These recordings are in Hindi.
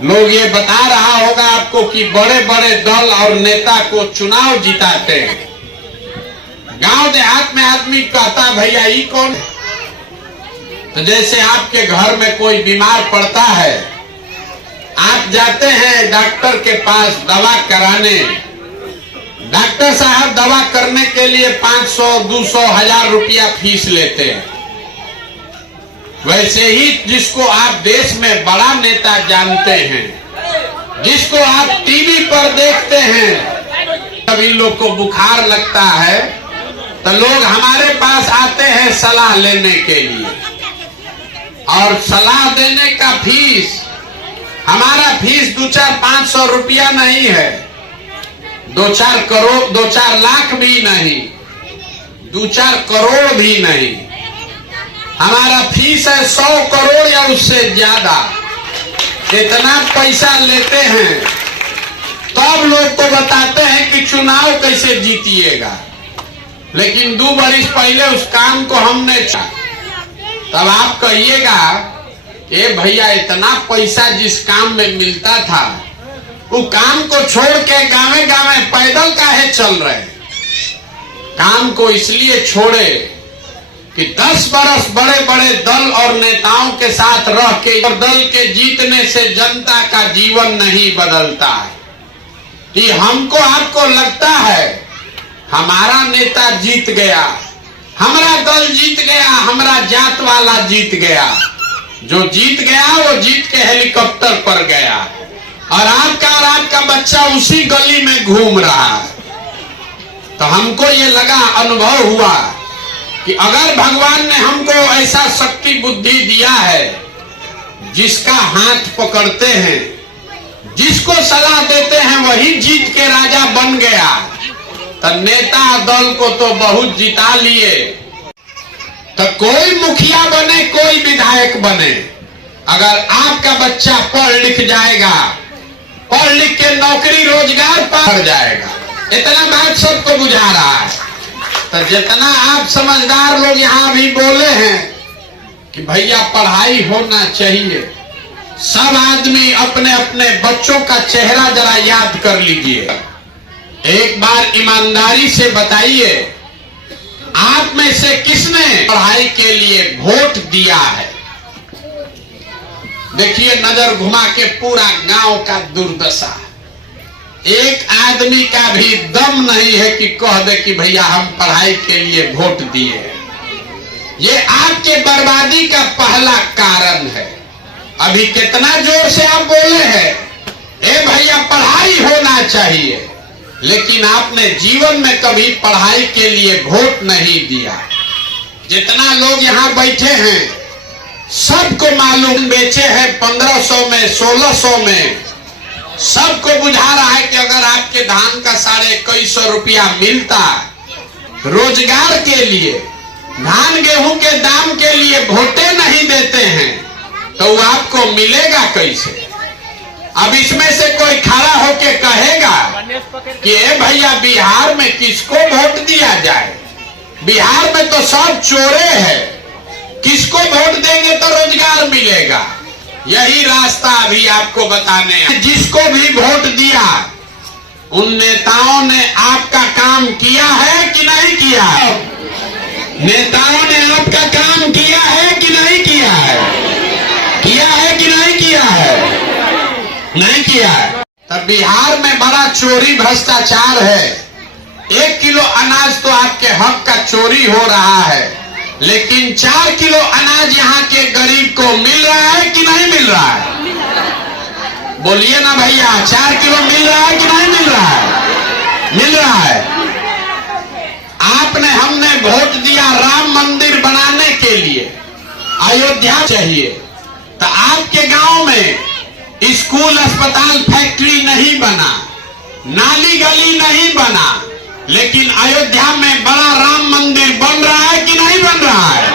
लोग ये बता रहा होगा आपको कि बड़े बड़े दल और नेता को चुनाव जिताते हैं। गांव देहात में आदमी कहता भैया ये कौन है? तो जैसे आपके घर में कोई बीमार पड़ता है, आप जाते हैं डॉक्टर के पास दवा कराने, डॉक्टर साहब दवा करने के लिए 500, 200, 1000 रुपया फीस लेते हैं। वैसे ही जिसको आप देश में बड़ा नेता जानते हैं, जिसको आप टीवी पर देखते हैं, सभी लोग को बुखार लगता है तो लोग हमारे पास आते हैं सलाह लेने के लिए, और सलाह देने का फीस, हमारा फीस 2-4-500 रुपया नहीं है, 2-4 करोड़, 2-4 लाख भी नहीं, 2-4 करोड़ भी नहीं। हमारा फीस है 100 करोड़ या उससे ज्यादा। इतना पैसा लेते हैं तब लोग को बताते हैं कि चुनाव कैसे जीतिएगा, लेकिन 2 बरिस पहले उस काम को हमने तब आप कहिएगा ए भैया इतना पैसा जिस काम में मिलता था, वो काम को छोड़ के गावे गावे पैदल काहे चल रहे? काम को इसलिए छोड़े कि 10 बरस बड़े बड़े दल और नेताओं के साथ रह के, और दल के जीतने से जनता का जीवन नहीं बदलता है। कि हमको आपको लगता है हमारा नेता जीत गया, हमारा दल जीत गया, हमारा जात वाला जीत गया। जो जीत गया वो जीत के हेलीकॉप्टर पर गया, और आपका बच्चा उसी गली में घूम रहा है। तो हमको ये लगा, अनुभव हुआ कि अगर भगवान ने हमको ऐसा शक्ति बुद्धि दिया है, जिसका हाथ पकड़ते हैं, जिसको सलाह देते हैं वही जीत के राजा बन गया, तो नेता दल को तो बहुत जिता लिए। तो कोई मुखिया बने, कोई विधायक बने, अगर आपका बच्चा पढ़ लिख जाएगा, पढ़ लिख के नौकरी रोजगार पा जाएगा, इतना बात सबको बुझा रहा है। तो जितना आप समझदार लोग यहाँ भी बोले हैं कि भैया पढ़ाई होना चाहिए, सब आदमी अपने अपने बच्चों का चेहरा जरा याद कर लीजिए। एक बार ईमानदारी से बताइए, आप में से किसने पढ़ाई के लिए वोट दिया है? देखिए नजर घुमा के पूरा गांव का दुर्दशा। एक आदमी का भी दम नहीं है कि कह दे कि भैया हम पढ़ाई के लिए वोट दिए। ये आपके बर्बादी का पहला कारण है। अभी कितना जोर से आप बोले हैं ए भैया पढ़ाई होना चाहिए, लेकिन आपने जीवन में कभी पढ़ाई के लिए वोट नहीं दिया। जितना लोग यहाँ बैठे हैं सबको मालूम, बेचे हैं 1500 में, 1600 में, सबको बुझा रहा है कि अगर आपके धान का 2150 रुपया मिलता रोजगार के लिए, धान गेहूं के दाम के लिए वोटे नहीं देते हैं, तो वो आपको मिलेगा कैसे? अब इसमें से कोई खड़ा होके कहेगा कि ए भैया बिहार में किसको वोट दिया जाए, बिहार में तो सब चोरे हैं, किसको वोट देंगे तो रोजगार मिलेगा? यही रास्ता अभी आपको बताने हैं। जिसको भी वोट दिया उन नेताओं ने आपका काम किया है कि नहीं किया है? नेताओं ने आपका काम किया है कि नहीं किया है? किया है कि नहीं किया है? नहीं किया है। तब बिहार में बड़ा चोरी भ्रष्टाचार है। 1 किलो अनाज तो आपके हक का चोरी हो रहा है, लेकिन 4 किलो अनाज यहाँ के गरीब को मिल रहा है कि नहीं मिल रहा है? बोलिए ना भैया, 4 किलो मिल रहा है कि नहीं मिल रहा है? मिल रहा है। आपने, हमने वोट दिया राम मंदिर बनाने के लिए, अयोध्या चाहिए, तो आपके गांव में स्कूल, अस्पताल, फैक्ट्री नहीं बना, नाली गली नहीं बना, लेकिन अयोध्या में बड़ा राम मंदिर बन रहा है कि नहीं बन रहा है?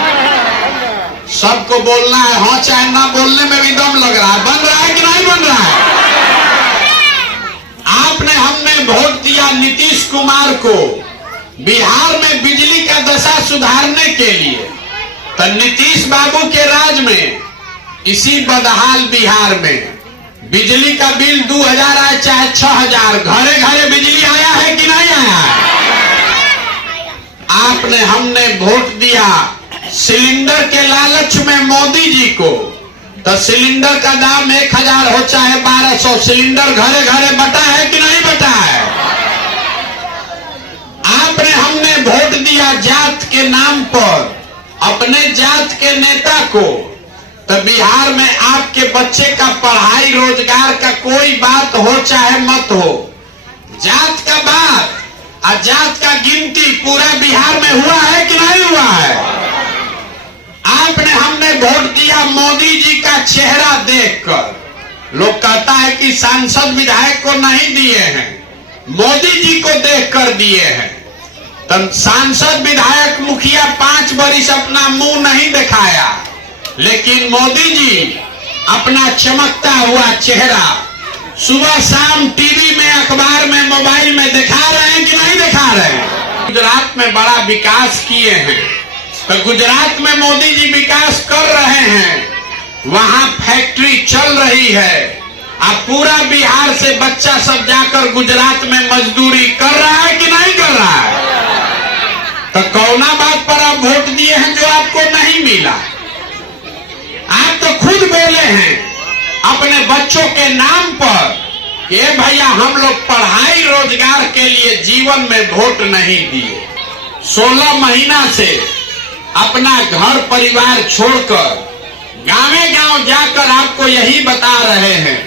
सबको बोलना है, हाँ चाहे ना बोलने में भी दम लग रहा है। बन रहा है कि नहीं बन रहा है? आपने, हमने वोट दिया नीतीश कुमार को बिहार में बिजली का दशा सुधारने के लिए, तो नीतीश बाबू के राज में इसी बदहाल बिहार में बिजली का बिल 2000 आए चाहे 6000, घरे घरे बिजली आया है कि नहीं आया है? आपने हमने वोट दिया सिलेंडर के लालच में मोदी जी को, तो सिलेंडर का दाम 1000 हो चाहे 1200, सिलेंडर घरे घरे बटा है कि नहीं बटा है? आपने हमने वोट दिया जात के नाम पर अपने जात के नेता को, तो बिहार में आपके बच्चे का पढ़ाई रोजगार का कोई बात हो चाहे मत हो, जात का बात और जात का गिनती पूरा बिहार में हुआ है कि नहीं हुआ है? आपने हमने वोट दिया मोदी जी का चेहरा देखकर। लोग कहता है कि सांसद विधायक को नहीं दिए हैं, मोदी जी को देखकर दिए हैं। तब सांसद विधायक मुखिया 5 बरिस अपना मुंह नहीं दिखाया, लेकिन मोदी जी अपना चमकता हुआ चेहरा सुबह शाम टीवी में, अखबार में, मोबाइल में दिखा रहे हैं कि नहीं दिखा रहे हैं? गुजरात में बड़ा विकास किए हैं, तो गुजरात में मोदी जी विकास कर रहे हैं, वहां फैक्ट्री चल रही है। अब पूरा बिहार से बच्चा सब जाकर गुजरात में मजदूरी कर रहा है कि नहीं कर रहा है? तो कौना बात पर आप वोट दिए हैं जो आपको नहीं मिला? आप तो खुद बोले हैं अपने बच्चों के नाम पर कि भैया हम लोग पढ़ाई रोजगार के लिए जीवन में वोट नहीं दिए। 16 महीना से अपना घर परिवार छोड़कर गांवे गांव जाकर आपको यही बता रहे हैं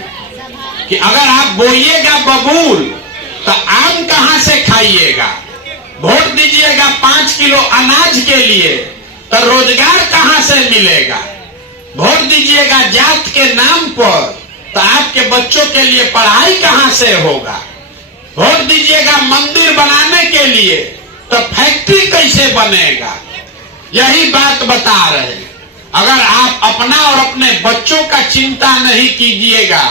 कि अगर आप बोइएगा बबूल तो आम कहां से खाइएगा? वोट दीजिएगा 5 किलो अनाज के लिए तो रोजगार कहां से मिलेगा? वोट दीजिएगा जात के नाम पर तो आपके बच्चों के लिए पढ़ाई कहां से होगा? वोट दीजिएगा मंदिर बनाने के लिए तो फैक्ट्री कैसे बनेगा? यही बात बता रहे हैं। अगर आप अपना और अपने बच्चों का चिंता नहीं कीजिएगा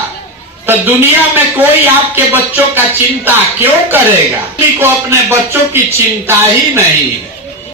तो दुनिया में कोई आपके बच्चों का चिंता क्यों करेगा? किसी को अपने बच्चों की चिंता ही नहीं है।